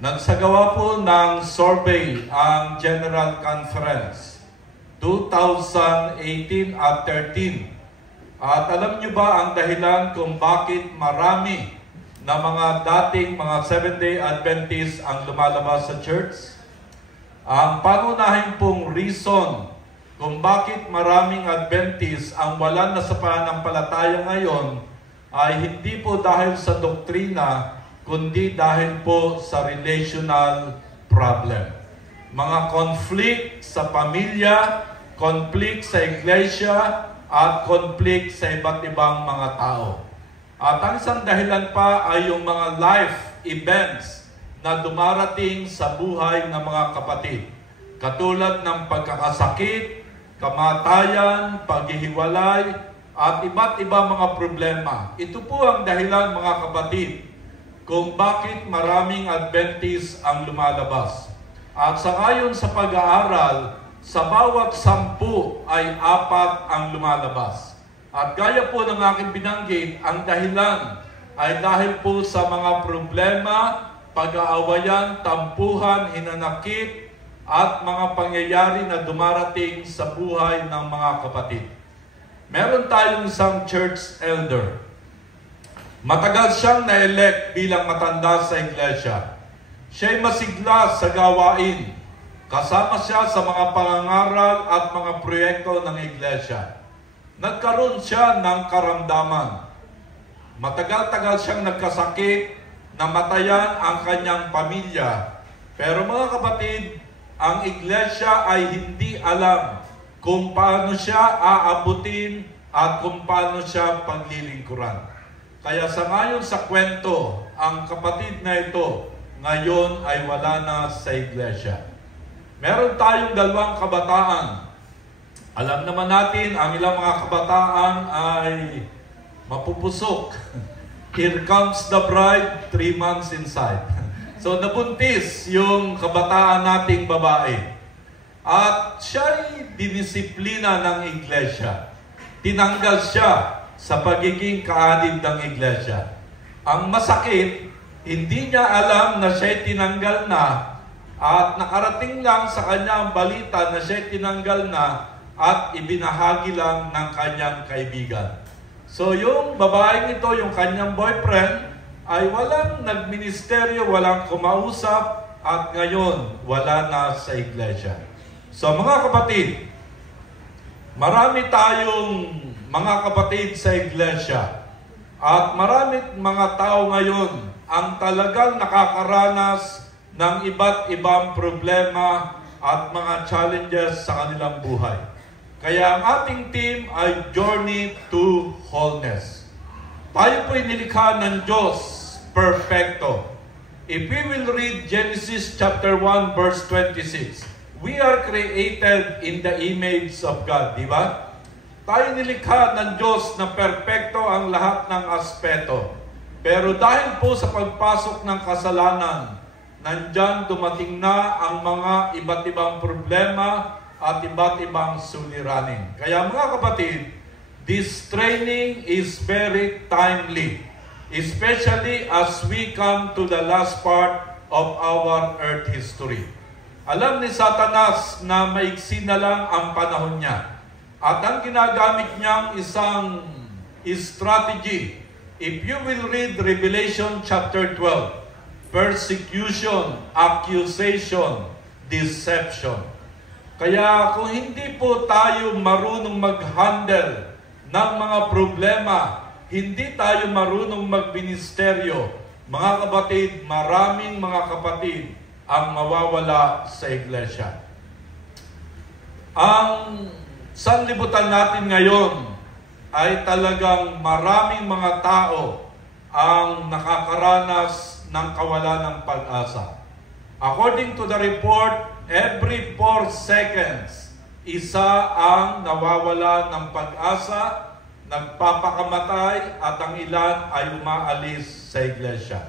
Nagsagawa po ng survey ang General Conference 2018 at 13. At alam nyo ba ang dahilan kung bakit marami na mga dating mga Seventh-day Adventists ang lumalabas sa church? Ang pangunahing pong reason kung bakit maraming Adventists ang wala na sa pananampalataya ngayon ay hindi po dahil sa doktrina, kundi dahil po sa relational problem. Mga conflict sa pamilya, conflict sa iglesia, at conflict sa iba't ibang mga tao. At ang isang dahilan pa ay yung mga life events na dumarating sa buhay ng mga kapatid. Katulad ng pagkakasakit, kamatayan, paghihiwalay, at iba't ibang mga problema. Ito po ang dahilan, mga kapatid, kung bakit maraming Adventists ang lumalabas. At sa ngayon sa pag-aaral, sa bawat 10 ay 4 ang lumalabas. At gaya po ng aking binanggit, ang dahilan ay dahil po sa mga problema, pag-aawayan, tampuhan, hinanakit, at mga pangyayari na dumarating sa buhay ng mga kapatid. Meron tayong isang church elder. Matagal siyang na-elect bilang matanda sa iglesia. Siya'y masigla sa gawain. Kasama siya sa mga pangangaral at mga proyekto ng iglesia. Nagkaroon siya ng karamdaman. Matagal-tagal siyang nagkasakit, namatayan ang kanyang pamilya. Pero mga kapatid, ang iglesia ay hindi alam kung paano siya aabutin at kung paano siya paglilingkuran. Kaya sa ngayon sa kwento, ang kapatid na ito ngayon ay wala na sa iglesia. Meron tayong 2 kabataan. Alam naman natin, ang ilang mga kabataan ay mapupusok. Here comes the bride, 3 months inside. So nabuntis yung kabataan nating babae. At siya'y dinisiplina ng iglesia. Tinanggal siya sa pagiging kaanib ng iglesia. Ang masakit, hindi niya alam na siya'y tinanggal na at nakarating lang sa kanya ang balita na siya'y tinanggal na at ibinahagi lang ng kanyang kaibigan. So yung babaeng ito, yung kanyang boyfriend, ay walang nagministeryo, walang kumausap, at ngayon wala na sa iglesia. So mga kapatid, marami tayong mga kapatid sa iglesia at marami mga tao ngayon ang talagang nakakaranas ng iba't ibang problema at mga challenges sa kanilang buhay. Kaya ang ating team ay Journey to Wholeness. Tayo po'y nilikha ng Diyos perfecto. If we will read Genesis chapter 1 verse 26, we are created in the image of God, di ba? Tayo nilikha ng Diyos na perpekto ang lahat ng aspeto. Pero dahil po sa pagpasok ng kasalanan, nandyan dumating na ang mga iba't ibang problema at iba't ibang suliranin. Kaya mga kapatid, this training is very timely, especially as we come to the last part of our earth history. Alam ni Satanas na maiksi na lang ang panahon niya. At ang ginagamit niyang isang strategy, if you will read Revelation chapter 12, persecution, accusation, deception. Kaya kung hindi po tayo marunong mag-handle ng mga problema, hindi tayo marunong magministeryo, mga kapatid, maraming mga kapatid ang mawawala sa iglesia. Ang sanlibutan natin ngayon ay talagang maraming mga tao ang nakakaranas ng kawalan ng pag-asa. According to the report, every 4 seconds, isa ang nawawala ng pag-asa, nagpapakamatay, at ang ilan ay umaalis sa iglesia.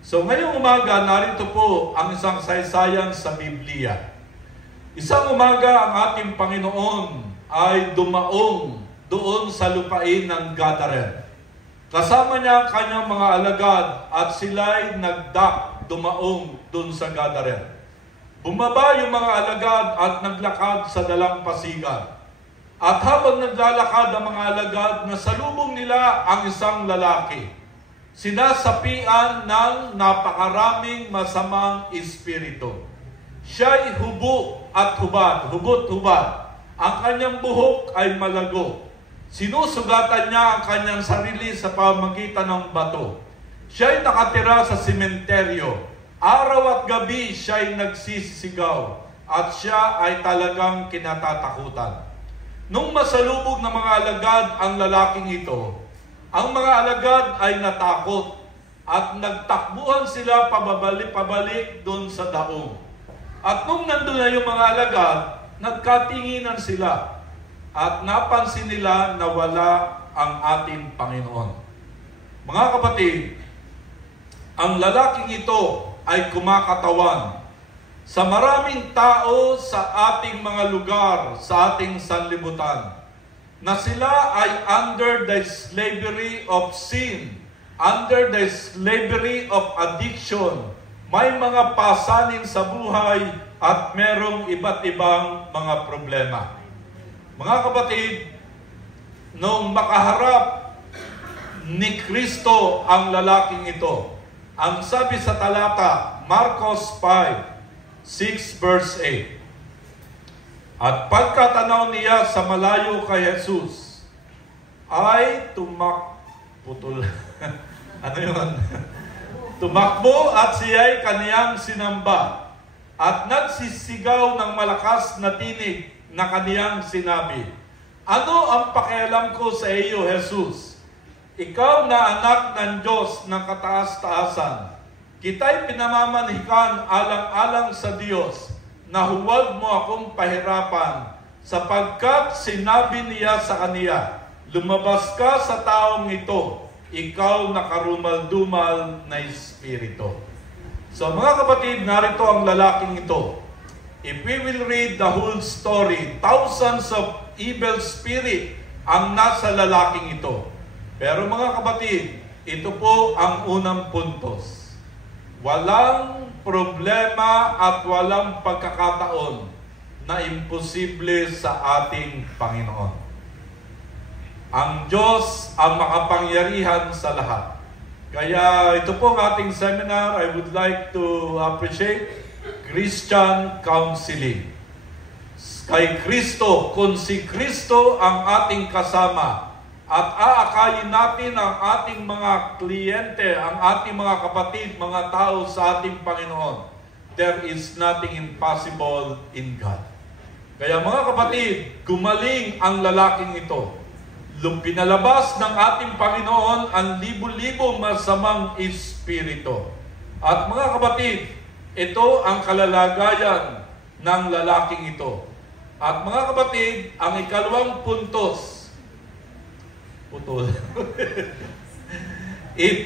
So ngayong umaga, narito po ang isang saysayan sa Biblia. Isang umaga ang ating Panginoon ay dumaong doon sa lupain ng Gadaren. Kasama niya ang kanyang mga alagad at sila'y dumaong dun sa Gadaret. Bumaba yung mga alagad at naglakad sa dalampasigan. At habang naglalakad ang mga alagad, nasalubong nila ang isang lalaki. Sinasapian ng napakaraming masamang espiritu. Siya'y hubo at hubot-hubad. Ang kanyang buhok ay malago. Sinusugatan niya ang kanyang sarili sa pamamagitan ng bato. Siya'y nakatira sa sementeryo. Araw at gabi siya'y nagsisisigaw. At siya ay talagang kinatatakutan. Nung masalubog ng mga alagad ang lalaking ito, ang mga alagad ay natakot at nagtakbuhan sila pabalik doon sa daong. At nung nandun na yung mga alagad, nagkatinginan sila at napansin nila na wala ang ating Panginoon. Mga kapatid, ang lalaking ito ay kumakatawan sa maraming tao sa ating mga lugar, sa ating sanlibutan, na sila ay under the slavery of sin, under the slavery of addiction. May mga pasanin sa buhay at merong iba't ibang mga problema. Mga kapatid, nung makaharap ni Kristo ang lalaking ito, ang sabi sa talata, Marcos 5:6 verse 8. At pagkatanaw niya sa malayo kay Jesus, ay ano yun? Tumakbo at siya'y kaniyang sinamba at nagsisigaw ng malakas na tinig na kaniyang sinabi, ano ang pakialam ko sa iyo, Jesus? Ikaw na anak ng Diyos ng kataas-taasan. Kita'y pinamamanhikan alang-alang sa Diyos na huwag mo akong pahirapan sapagkat sinabi niya sa kaniya, lumabas ka sa taong ito, ikaw na karumal-dumal na espiritu. So mga kapatid, narito ang lalaking ito. If we will read the whole story, thousands of evil spirit ang nasa lalaking ito. Pero mga kapatid, ito po ang unang puntos. Walang problema at walang pagkakataon na imposible sa ating Panginoon. Ang Diyos ang makapangyarihan sa lahat. Kaya ito po ang ating seminar. I would like to appreciate Christian Counseling. Kay Kristo, kung si Kristo ang ating kasama, at aakayin natin ang ating mga kliyente, ang ating mga kapatid, mga tao sa ating Panginoon, there is nothing impossible in God. Kaya mga kapatid, gumaling ang lalaking ito. Pinalabas ng ating Panginoon ang libo-libo masamang espiritu. At mga kapatid, ito ang kalalagayan ng lalaking ito. At mga kapatid, ang ikalawang puntos, if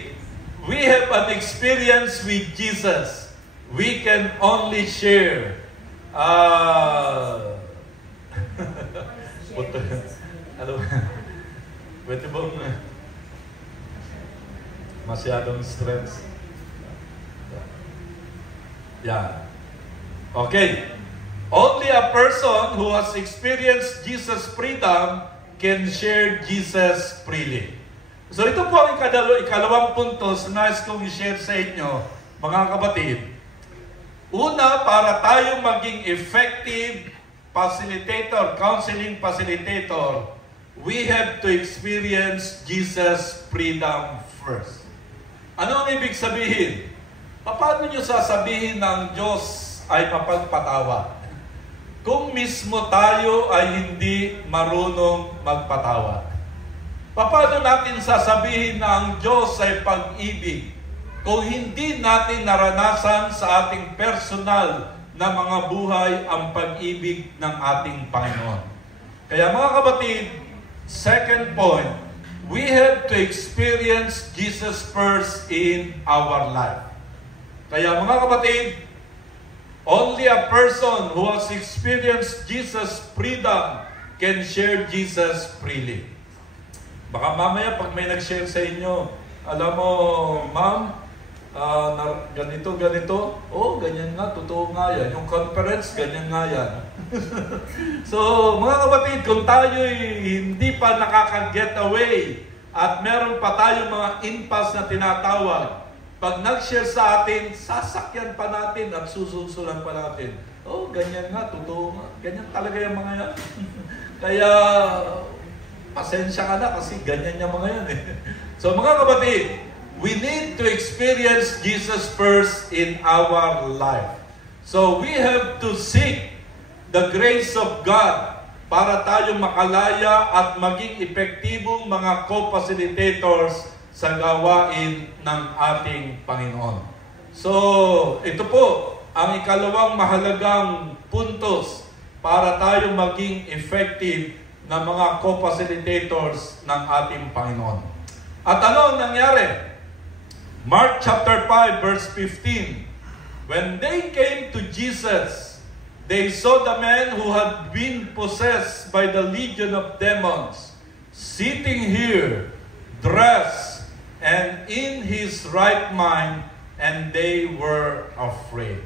we have an experience with Jesus, we can only share. Pwede bang masyadong stress? Yeah. Okay. Only a person who has experienced Jesus' freedom can share Jesus freely. So ito po ang ikalawang punto na nais kong i-share sa inyo, mga kapatid. Una, para tayo maging effective facilitator, counseling facilitator, we have to experience Jesus' freedom first. Ano ang ibig sabihin? Paano nyo sasabihin na ang Diyos ay mapagpatawad kung mismo tayo ay hindi marunong magpatawad? Paano natin sasabihin na ang Diyos ay pag-ibig kung hindi natin naranasan sa ating personal na mga buhay ang pag-ibig ng ating Panginoon? Kaya mga kapatid, second point, we have to experience Jesus first in our life. Kaya mga kapatid, only a person who has experienced Jesus' freedom can share Jesus freely. Baka mamaya pag may nag-share sa inyo, alam mo, ma'am, ganito, ganito. Oh, ganyan nga, totoo nga yan. Yung conference, ganyan nga yan. So, mga kapatid, kung tayo'y hindi pa nakaka-get away at meron pa tayong mga impasse na tinatawag, pag nag-share sa atin, sasakyan pa natin at susunsulan pa natin. Oh, ganyan nga, totoo nga. Ganyan talaga yung mga yan. Kaya, pasensya ka na kasi ganyan yung mga yan eh. So, mga kapatid, we need to experience Jesus first in our life. So we have to seek the grace of God para tayo makalaya at maging epektibong mga co-facilitators sa gawain ng ating Panginoon. So ito po ang ikalawang mahalagang puntos para tayo maging effective na mga co-facilitators ng ating Panginoon. At ano ang nangyari? Mark chapter 5 verse 15. When they came to Jesus, they saw the man who had been possessed by the legion of demons, sitting here, dressed, and in his right mind, and they were afraid.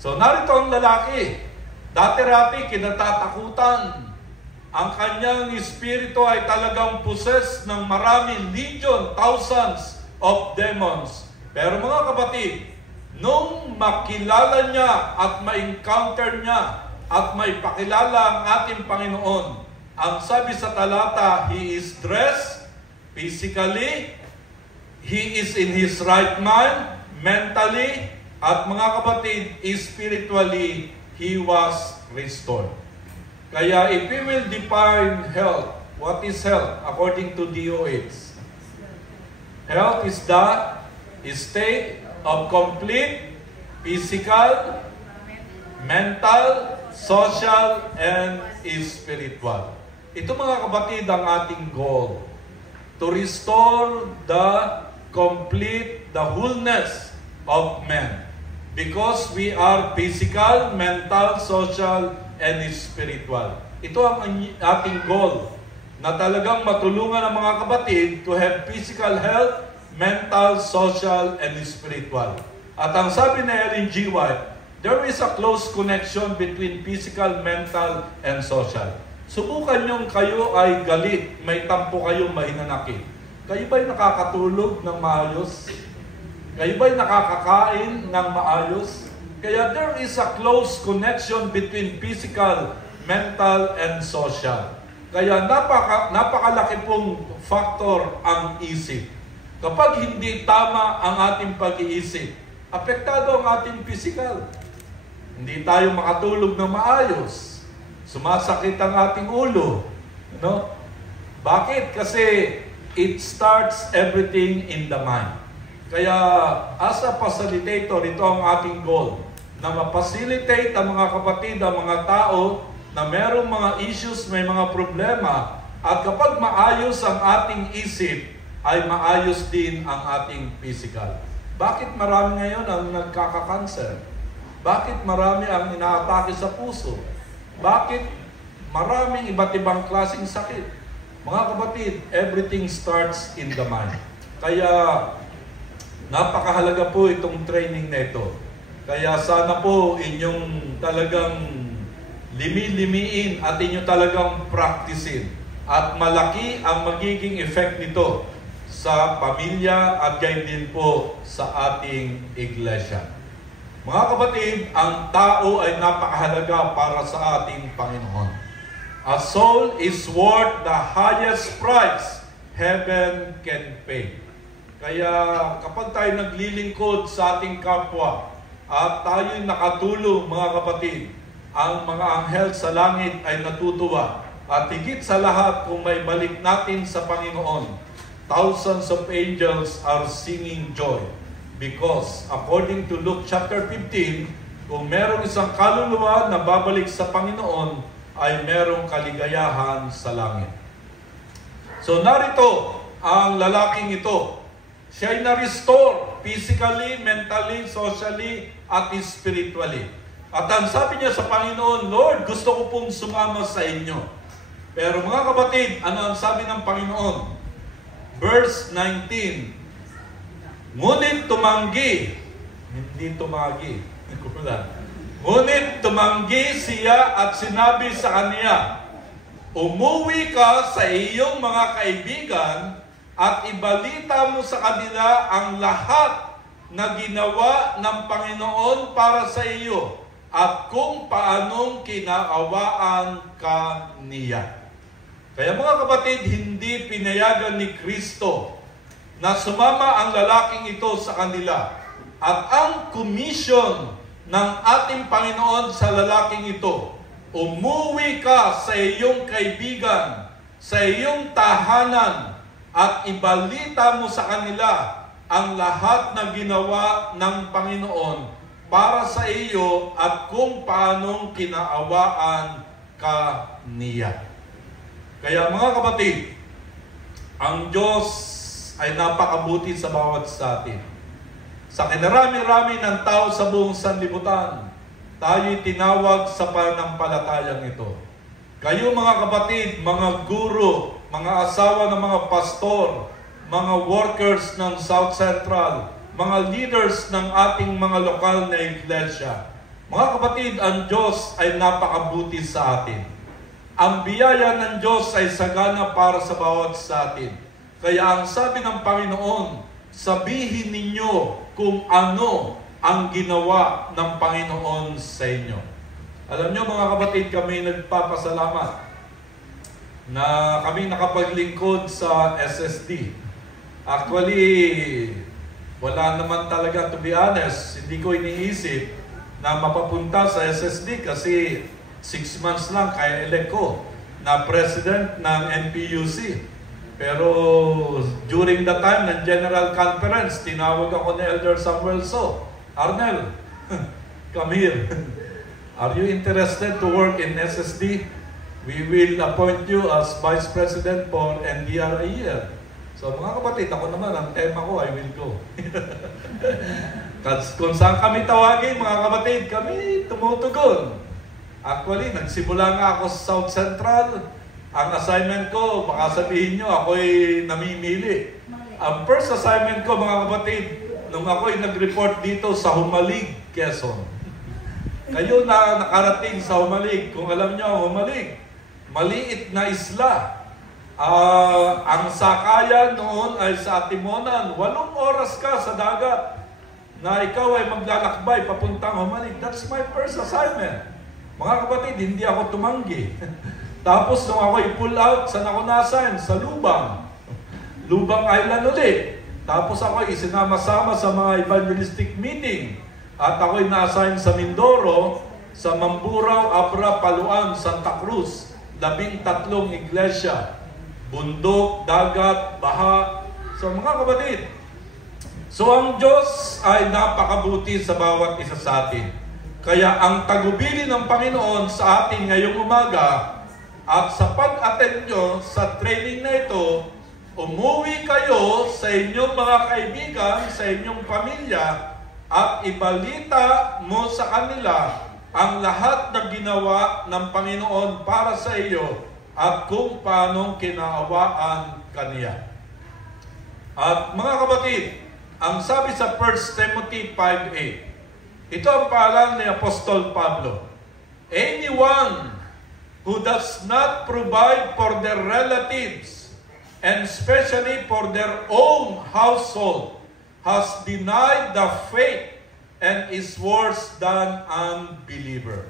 So narito ang lalaki. Dati-rati kinatatakutan. Ang kanyang espiritu ay talagang possessed ng maraming legion, thousands of demons. Pero mga kapatid, nung makilala niya at ma-encounter niya at may pakilala ang ating Panginoon, ang sabi sa talata, he is dressed physically, he is in his right mind, mentally, at mga kapatid, spiritually, he was restored. Kaya if we will define health, what is health according to DOH? Health is the state of complete physical, mental, social, and spiritual. Ito mga kapatid ang ating goal. To restore the complete, the wholeness of man. Because we are physical, mental, social, and spiritual. Ito ang ating goal. Na talagang matulungan ang mga kapatid to have physical health, mental, social, and spiritual. At ang sabi ni Ellen G. White, there is a close connection between physical, mental, and social. Subukan niyong kayo ay galit, may tampo kayo, may hinanakit. Kayo ba'y nakakatulog ng maayos? Kayo ba'y nakakakain ng maayos? Kaya there is a close connection between physical, mental, and social. Kaya napakalaki pong factor ang isip. Kapag hindi tama ang ating pag-iisip, apektado ang ating physical. Hindi tayo makatulog na maayos. Sumasakit ang ating ulo. No? Bakit? Kasi it starts everything in the mind. Kaya as a facilitator, ito ang ating goal. Na ma-facilitate ang mga kapatid, ang mga tao na merong mga issues, may mga problema, at kapag maayos ang ating isip, ay maayos din ang ating physical. Bakit marami ngayon ang nagkaka-cancer? Bakit marami ang inaatake sa puso? Bakit maraming iba't ibang klaseng sakit? Mga kapatid, everything starts in the mind. Kaya napakahalaga po itong training na ito. Kaya sana po inyong talagang limi-limiin at inyo talagang practicein. At malaki ang magiging effect nito sa pamilya at gayon din po sa ating iglesia. Mga kapatid, ang tao ay napakahalaga para sa ating Panginoon. A soul is worth the highest price heaven can pay. Kaya kapag tayo naglilingkod sa ating kapwa at tayo'y nakatulong mga kapatid, ang mga anghel sa langit ay natutuwa. At higit sa lahat, kung may balik natin sa Panginoon, thousands of angels are singing joy. Because according to Luke chapter 15, kung merong isang kaluluwa na babalik sa Panginoon, ay merong kaligayahan sa langit. So narito ang lalaking ito. Siya ay na-restore physically, mentally, socially, at spiritually. At ang sabi niya sa Panginoon, Lord, gusto ko pong sumama sa inyo. Pero mga kapatid, ano ang sabi ng Panginoon? verse 19. Ngunit tumanggi, hindi tumagi. Ngunit tumanggi siya at sinabi sa kanya, umuwi ka sa iyong mga kaibigan at ibalita mo sa kanila ang lahat na ginawa ng Panginoon para sa iyo at kung paanong kinaawaan ka niya. Kaya mga kapatid, hindi pinayagan ni Kristo na sumama ang lalaking ito sa kanila. At ang commission ng ating Panginoon sa lalaking ito, umuwi ka sa iyong kaibigan, sa iyong tahanan, at ibalita mo sa kanila ang lahat na ginawa ng Panginoon para sa iyo at kung paanong kinaawaan ka niya. Kaya mga kapatid, ang Diyos ay napakabuti sa bawat sa atin. Sa kinarami-rami ng tao sa buong sanlibutan, tayo'y tinawag sa pananampalatayang ito. Kayo mga kapatid, mga guro, mga asawa ng mga pastor, mga workers ng South Central, mga leaders ng ating mga lokal na iglesia. Mga kapatid, ang Diyos ay napakabuti sa atin. Ang biyaya ng Diyos ay sagana para sa bawat sa atin. Kaya ang sabi ng Panginoon, sabihin ninyo kung ano ang ginawa ng Panginoon sa inyo. Alam nyo mga kapatid, kami nagpapasalamat na kami nakapaglingkod sa SSD. Actually, wala naman talaga, to be honest, hindi ko iniisip na mapapunta sa SSD kasi 6 months lang kaya elect ko na president ng NPUC. Pero during the time ng General Conference, tinawag ako ni Elder Samuel So, Arnel, come here. Are you interested to work in SSD? We will appoint you as Vice President for NDRIL. So mga kapatid, ako naman, ang tema ko, I will go. Kung saan kami tawagin, mga kapatid, kami tumutugon. Actually, nagsimula nga ako sa South Central. Ang assignment ko, baka sabihin nyo, ako'y namimili. Ang first assignment ko, mga kapatid, nung ako'y nag-report dito sa Humalig, Quezon. Kayo na nakarating sa Humalig, kung alam nyo ang Humalig, maliit na isla. Ang sakayan noon ay sa Timonan. 8 oras ka sa dagat na ikaw ay maglalakbay papuntang Humalig. That's my first assignment. Mga kapatid, hindi ako tumanggi. Tapos nung ako i-pull out, saan ako na-assign? Sa Lubang. Lubang Island ulit. Tapos ako isinama-sama sa mga evangelistic meeting. At ako na-assign sa Mindoro, sa Mamburao, Abra, Paluan, Santa Cruz. 13 iglesia. Bundok, dagat, baha. So mga kapatid, so ang Diyos ay napakabuti sa bawat isa sa atin. Kaya ang tagubilin ng Panginoon sa atin ngayong umaga, at sa pag-attend nyo sa training na ito, umuwi kayo sa inyong mga kaibigan, sa inyong pamilya, at ibalita mo sa kanila ang lahat na ginawa ng Panginoon para sa iyo at kung paano kinaawaan kaniya. At mga kapatid, ang sabi sa 1 Timothy 5:8, ito ang paalam ni Apostol Pablo, anyone who does not provide for their relatives and especially for their own household has denied the faith and is worse than unbeliever.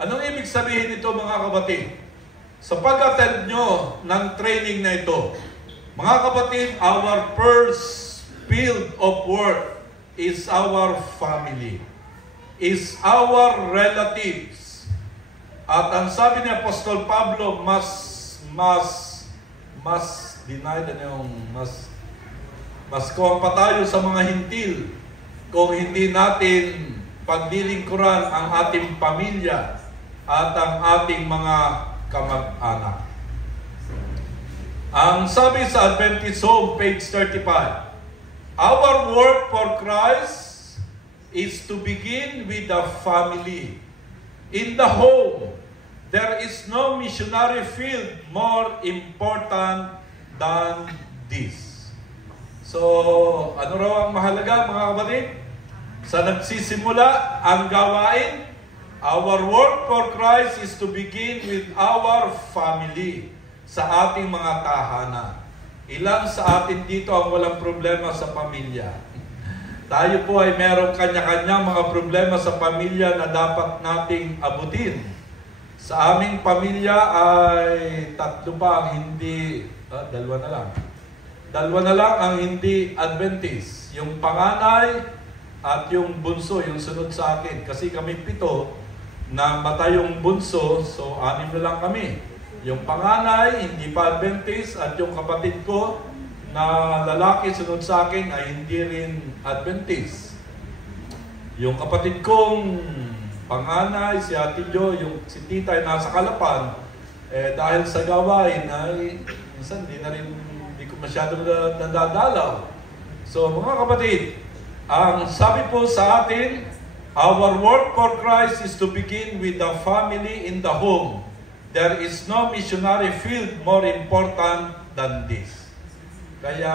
Anong ibig sabihin nito mga kapatid? Sa pag-attend nyo ng training na ito, mga kapatid, our first field of work is our family, is our relatives. At ang sabi ni Apostol Pablo, mas kuwang pa tayo sa mga hintil kung hindi natin paglilingkuran ang ating pamilya at ang ating mga kamag-anak. Ang sabi sa Adventist Home, page 35, our work for Christ is to begin with the family. In the home, there is no missionary field more important than this. So, ano raw ang mahalaga mga kapatid? Sa nagsisimula ang gawain, our work for Christ is to begin with our family, sa ating mga tahanan. Ilan sa atin dito ang walang problema sa pamilya? Tayo po ay merong kanya-kanyang mga problema sa pamilya na dapat nating abutin. Sa aming pamilya ay tatlo pa ang hindi, dalawa na lang. Dalawa na lang ang hindi Adventist. Yung panganay at yung bunso, yung sunod sa akin. Kasi kami 7 na matay yung bunso, so 6 na lang kami. Yung panganay, hindi pa Adventist, at yung kapatid ko na lalaki sunod sa akin ay hindi rin Adventist. Yung kapatid kong panganay, si Ate Jo, yung si Tita ay nasa Kalapan, dahil sa gawain ay minsan hindi ko masyadong nadadalaw. So mga kapatid, ang sabi po sa atin, our work for Christ is to begin with the family in the home. There is no missionary field more important than this. Kaya,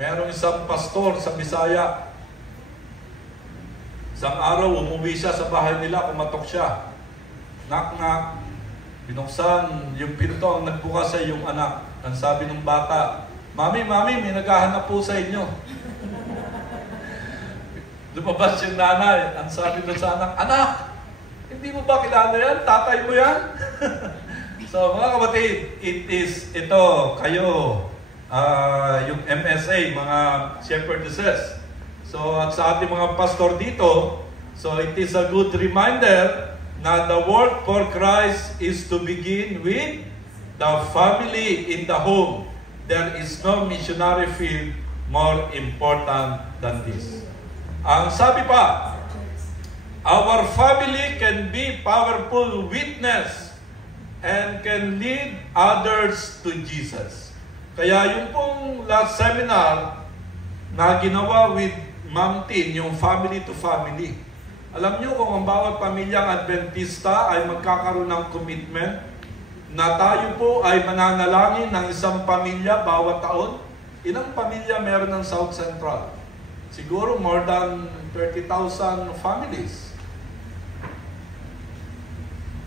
merong isang pastor sa Bisaya. Isang araw, umuwi siya sa bahay nila, kumatok siya. Knock-knock. Binuksan yung pinto, ang nagbukas sa yung anak. Ang sabi ng bata, Mami, may naghahanap po sa inyo. Lumabas yung nanay. Ang sabi doon sa anak, Anak! Hindi mo ba kilala yan? Tatay mo yan? So mga kapatid, ito, kayo, yung MSA, mga shepherdesses. So at sa ating mga pastor dito, so it is a good reminder na the work for Christ is to begin with the family in the home. There is no missionary field more important than this. Ang sabi pa, our family can be powerful witness and can lead others to Jesus. Kaya yung pong last seminar na ginawa with Ma'am Tin, yung family to family. Alam nyo kung ang bawat pamilyang Adventista ay magkakaroon ng commitment na tayo po ay mananalangin ng isang pamilya bawat taon. Ilang pamilya meron ng South Central? Siguro more than 30,000 families.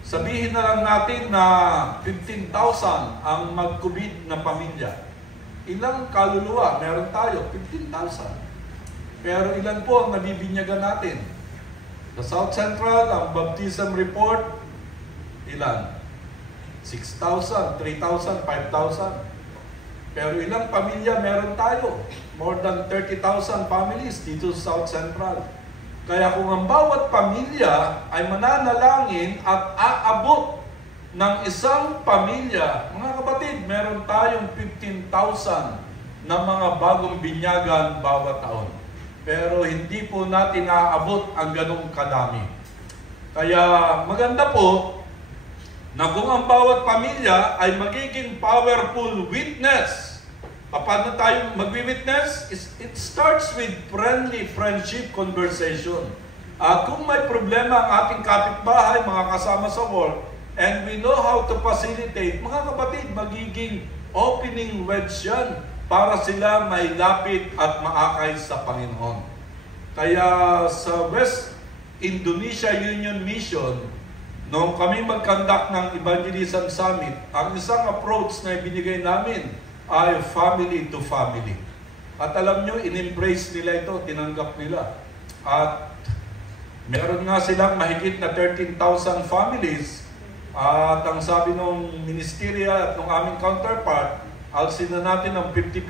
Sabihin na lang natin na 15,000 ang mag-commit na pamilya. Ilang kaluluwa meron tayo? 15,000. Pero ilan po ang nabibinyagan natin? Sa South Central, ang baptism report, ilan? 6,000, 3,000, 5,000. Pero ilang pamilya meron tayo? More than 30,000 families dito sa South Central. Kaya kung ang bawat pamilya ay mananalangin at aabot ng isang pamilya, mga kapatid, meron tayong 15,000 na mga bagong binyagan bawat taon. Pero hindi po natin naaabot ang ganong kadami. Kaya maganda po na kung ang bawat pamilya ay magiging powerful witness. Paano tayo mag-witness? It starts with friendly friendship conversation. Kung may problema ang ating kapitbahay, mga kasama sa work, and we know how to facilitate, mga kapatid, magiging opening words yan para sila may lapit at maakay sa Panginoon. Kaya sa West Indonesia Union Mission, noong kami mag-conduct ng Evangelism Summit, ang isang approach na ibinigay namin ay family to family. At alam nyo, in-embrace nila ito, tinanggap nila. At meron nga silang mahigit na 13,000 families. At ang sabi ng ministerya at ng aming counterpart, alsin na natin ng 50%,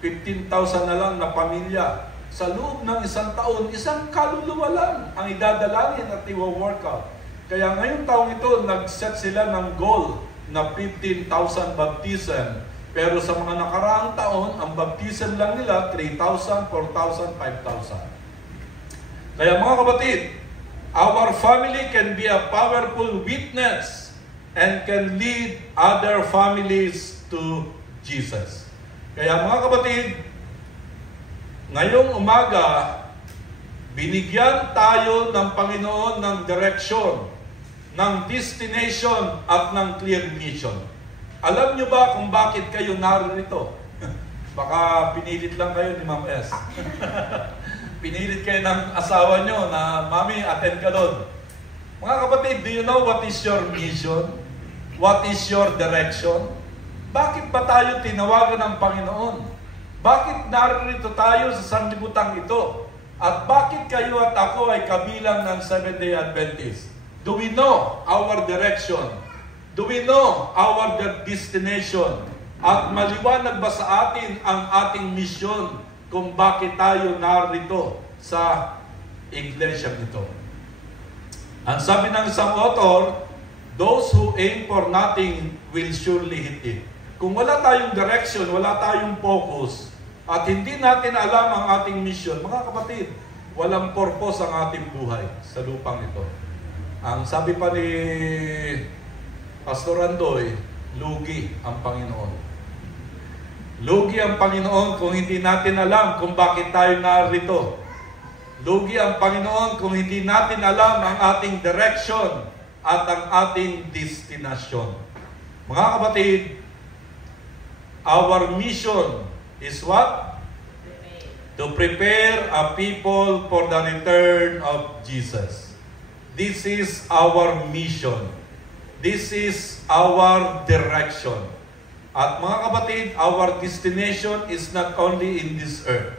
15,000 na lang na pamilya. Sa loob ng isang taon, isang kaluluwa lang ang idadalangin at i-workout. Kaya ngayong taong ito, nag-set sila ng goal na 15,000 baptism. Pero sa mga nakaraang taon, ang baptism lang nila, 3,000, 4,000, 5,000. Kaya mga kapatid, our family can be a powerful witness and can lead other families to Jesus. Kaya mga kapatid, ngayong umaga, binigyan tayo ng Panginoon ng direksyon, ng destination at ng clear mission. Alam nyo ba kung bakit kayo narito? Baka pinilit lang kayo ni Ma'am S. Pinilit kayo ng asawa nyo na, Mami, attend ka doon. Mga kapatid, do you know what is your mission? What is your direction? Bakit ba tayo tinawagan ng Panginoon? Bakit narito tayo sa sanlibutan ito? At bakit kayo at ako ay kabilang ng Seventh-day Adventist? Do we know our direction? Do we know our destination? At maliwanag ba sa atin ang ating misyon kung bakit tayo narito sa iglesia nito? Ang sabi ng isang author, those who aim for nothing will surely hit it. Kung wala tayong direction, wala tayong focus, at hindi natin alam ang ating mission, mga kapatid, walang purpose ang ating buhay sa lupang ito. Ang sabi pa ni Pastor Andoy, lugi ang Panginoon. Lugi ang Panginoon kung hindi natin alam kung bakit tayo narito. Lugi ang Panginoon kung hindi natin alam ang ating direction at ang ating destinasyon. Mga kapatid, our mission is what? To prepare a people for the return of Jesus. This is our mission. This is our direction. At mga kapatid, our destination is not only in this earth.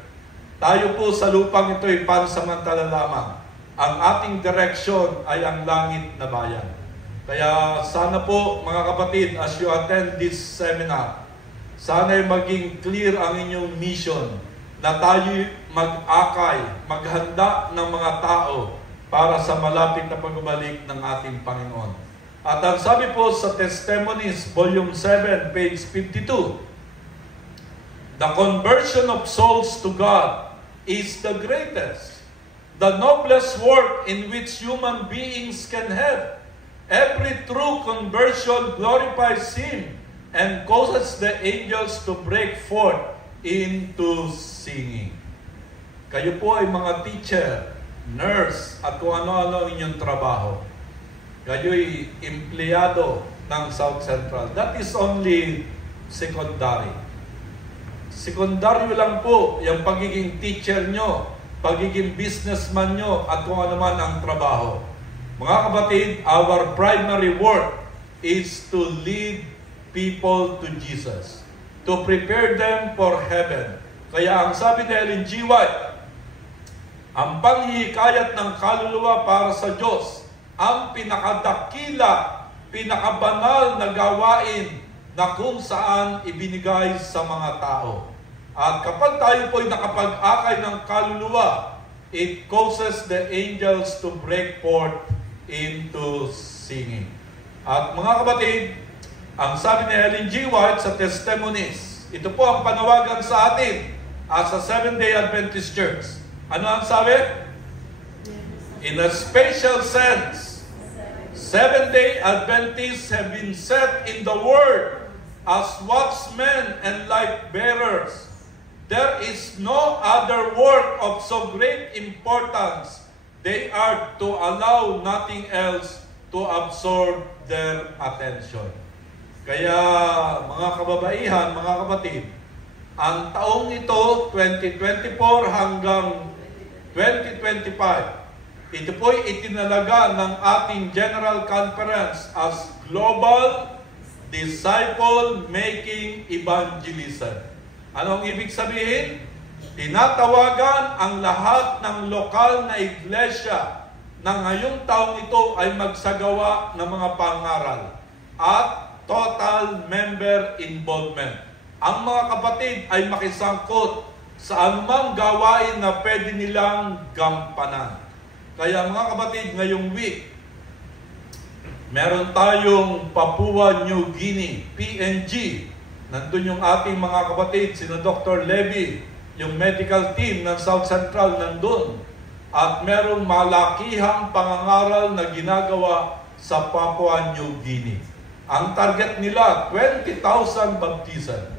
Tayo po sa lupang ito ay pansamantala lamang. Ang ating direction ay ang langit na bayan. Kaya sana po mga kapatid, as you attend this seminar, sana ay maging clear ang inyong mission na tayo mag-akay, maghanda ng mga tao para sa malapit na pagbabalik ng ating Panginoon. At ang sabi po sa Testimonies, Volume 7, page 52, the conversion of souls to God is the greatest, the noblest work in which human beings can have. Every true conversion glorifies Him and causes the angels to break forth into singing. Kayo po ay mga teacher, nurse, at kung ano-ano inyong trabaho. Kayo'y empleyado ng South Central. That is only secondary. Secondary lang po yung pagiging teacher nyo, pagiging businessman nyo, at kung ano man ang trabaho. Mga kapatid, our primary work is to lead people to Jesus, to prepare them for heaven. Kaya ang sabi ni Ellen G. White, ang panghihikayat ng kaluluwa para sa Diyos, ang pinakadakila, pinakabanal na gawain na kung saan ibinigay sa mga tao. At kapag tayo po'y nakapag-akay ng kaluluwa, it causes the angels to break forth into singing. At mga kapatid, ang sabi ni Ellen G. White sa Testimonies, ito po ang panawagan sa atin as a Seventh-day Adventist Church. Ano ang sabi? In a special sense, Seventh-day Adventists have been set in the Word as watchmen and light bearers. There is no other work of so great importance. They are to allow nothing else to absorb their attention. Kaya mga kababaihan, mga kapatid, ang taong ito, 2024 hanggang 2025, ito po'y itinalaga ng ating General Conference as Global Disciple Making Evangelism. Anong ibig sabihin? Tinatawagan ang lahat ng lokal na iglesia na ngayong taong ito ay magsagawa ng mga pangaral at total member involvement. Ang mga kapatid ay makisangkot sa anumang gawain na pwede nilang gampanan. Kaya mga kapatid, ngayong week, meron tayong Papua New Guinea, PNG. Nandun yung ating mga kapatid, sina Dr. Levy, yung medical team ng South Central nandun. At merong malakihang pangangaral na ginagawa sa Papua New Guinea. Ang target nila, 20,000 baptisan.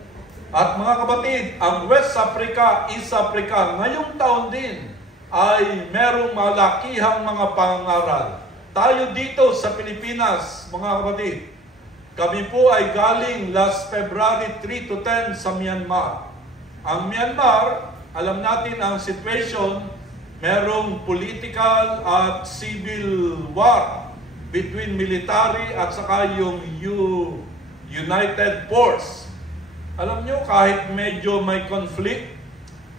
At mga kapatid, ang West Africa, East Africa, ngayong taon din, ay merong malakihang mga pangangaral. Tayo dito sa Pilipinas, mga kapatid, kami po ay galing last February 3 to 10 sa Myanmar. Ang Myanmar, alam natin ang situation, merong political at civil war between military at saka yung United Force. Alam nyo, kahit medyo may conflict,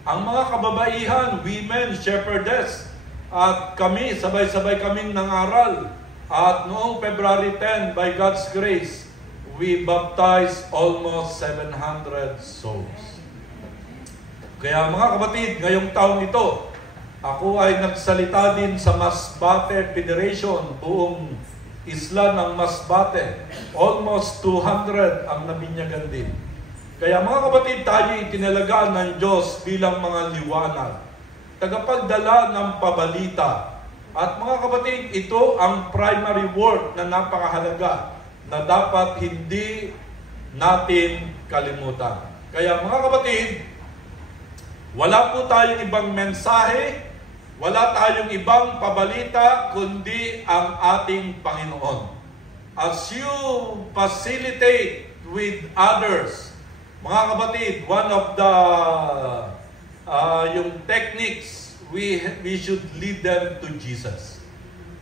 ang mga kababaihan, women, shepherdess, at kami, sabay-sabay kaming nangaral. At noong February 10, by God's grace, we baptized almost 700 souls. Kaya mga kapatid, ngayong taon ito, ako ay nagsalita din sa Masbate Federation, buong isla ng Masbate. Almost 200 ang nabinyagan din. Kaya mga kapatid, tayo itinalagaan ng Diyos bilang mga liwanag, tagapagdala ng pabalita. At mga kapatid, ito ang primary work na napakahalaga na dapat hindi natin kalimutan. Kaya mga kapatid, wala po tayong ibang mensahe, wala tayong ibang pabalita, kundi ang ating Panginoon. As you facilitate with others, mga kapatid, one of the yung techniques, we should lead them to Jesus.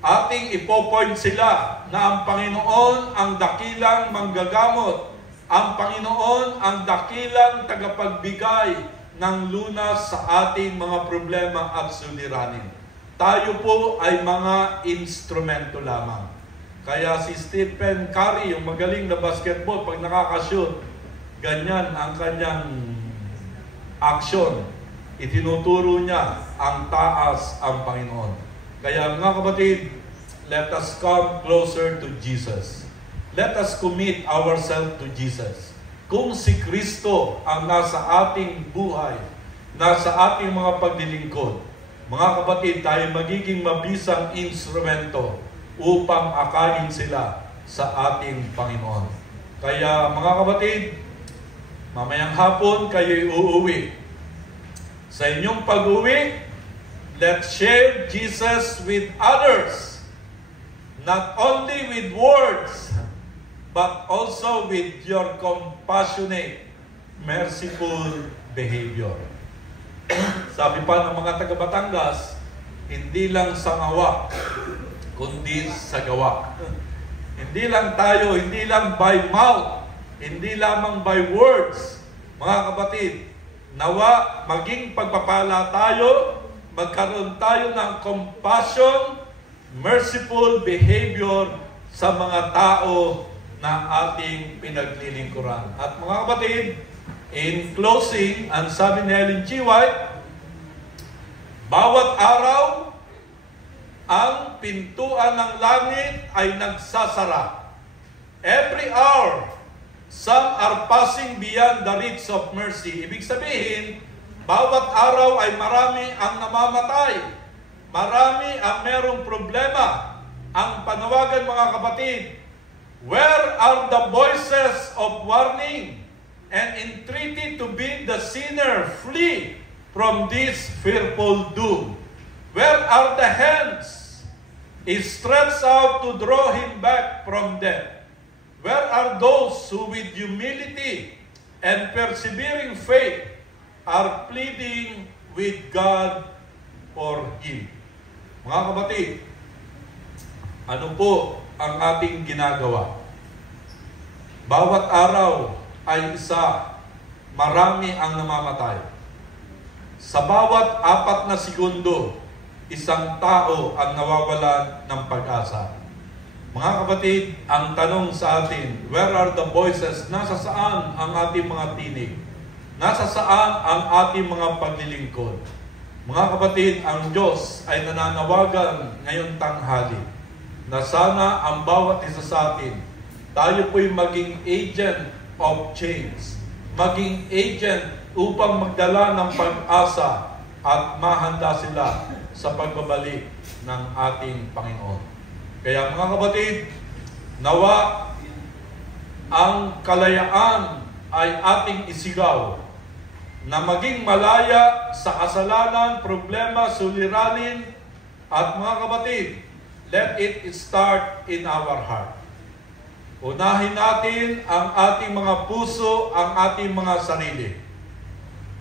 Ating ipopoint sila na ang Panginoon ang dakilang manggagamot, ang Panginoon ang dakilang tagapagbigay ng lunas sa ating mga problema at suliranin. Tayo po ay mga instrumento lamang. Kaya si Stephen Curry, yung magaling na basketball, pag nakakashoot, ganyan ang kanyang action. Itinuturo niya ang taas ang Panginoon. Kaya mga kapatid, let us come closer to Jesus. Let us commit ourselves to Jesus. Kung si Kristo ang nasa ating buhay, nasa ating mga paglilingkod, mga kapatid, tayo magiging mabisang instrumento upang akayin sila sa ating Panginoon. Kaya mga kapatid, mamayang hapon kayo'y uuwi. Sa inyong pag-uwi, let's share Jesus with others. Not only with words, but also with your compassionate, merciful behavior. Sabi pa ng mga taga Batangas, hindi lang sa ngawa, kundi sa gawa. Hindi lang tayo, hindi lang by mouth, hindi lamang by words. Mga kapatid, nawa maging pagpapala tayo, magkaroon tayo ng compassion, merciful behavior sa mga tao na ating pinaglilingkuran. At mga kapatid, in closing, ang sabi ni Ellen G. White, bawat araw, ang pintuan ng langit ay nagsasara. Every hour, some are passing beyond the reach of mercy. Ibig sabihin, bawat araw ay marami ang namamatay. Marami ang merong problema. Ang panawagan mga kapatid, where are the voices of warning and entreaty to bid the sinner flee from this fearful doom? Where are the hands stretched out to draw him back from death? Where are those who with humility and persevering faith are pleading with God for him? Mga kapatid, ano po ang ating ginagawa? Bawat araw ay isa, marami ang namamatay. Sa bawat 4 na segundo, isang tao ang nawawalan ng pag-asa. Mga kapatid, ang tanong sa atin, where are the voices? Nasa saan ang ating mga tinig? Nasa saan ang ating mga paglilingkod? Mga kapatid, ang Diyos ay nananawagan ngayong tanghali na sana ang bawat isa sa atin, tayo po'y maging agent of change. Maging agent upang magdala ng pag-asa at mahanda sila sa pagbabalik ng ating Panginoon. Kaya mga kapatid, nawa ang kalayaan ay ating isigaw na maging malaya sa kasalanan, problema, suliranin, at mga kapatid, let it start in our heart. Unahin natin ang ating mga puso, ang ating mga sarili.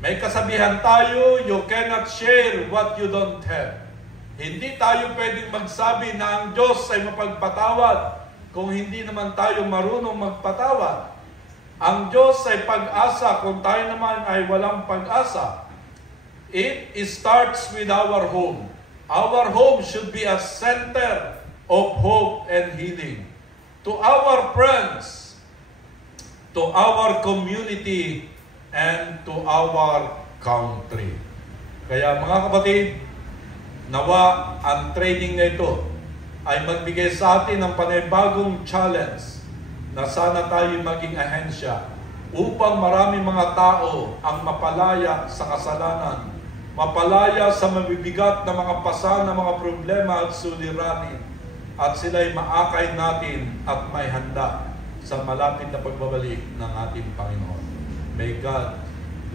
May kasabihan tayo, you cannot share what you don't have. Hindi tayo pwedeng magsabi na ang Diyos ay mapagpatawad kung hindi naman tayo marunong magpatawad. Ang Diyos ay pag-asa kung tayo naman ay walang pag-asa. It starts with our home. Our home should be a center of hope and healing. To our friends, to our community, and to our country. Kaya mga kapatid, nawa ang training na ito ay magbigay sa atin ng panibagong challenge na sana tayo maging ahensya upang maraming mga tao ang mapalaya sa kasalanan, mapalaya sa mabibigat na mga pasa na mga problema at suliranin, at sila'y maakay natin at may handa sa malapit na pagbabalik ng ating Panginoon. May God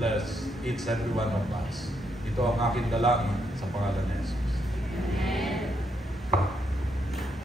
bless each and every one of us. Ito ang aking dalangin sa pangalan ni Jesus.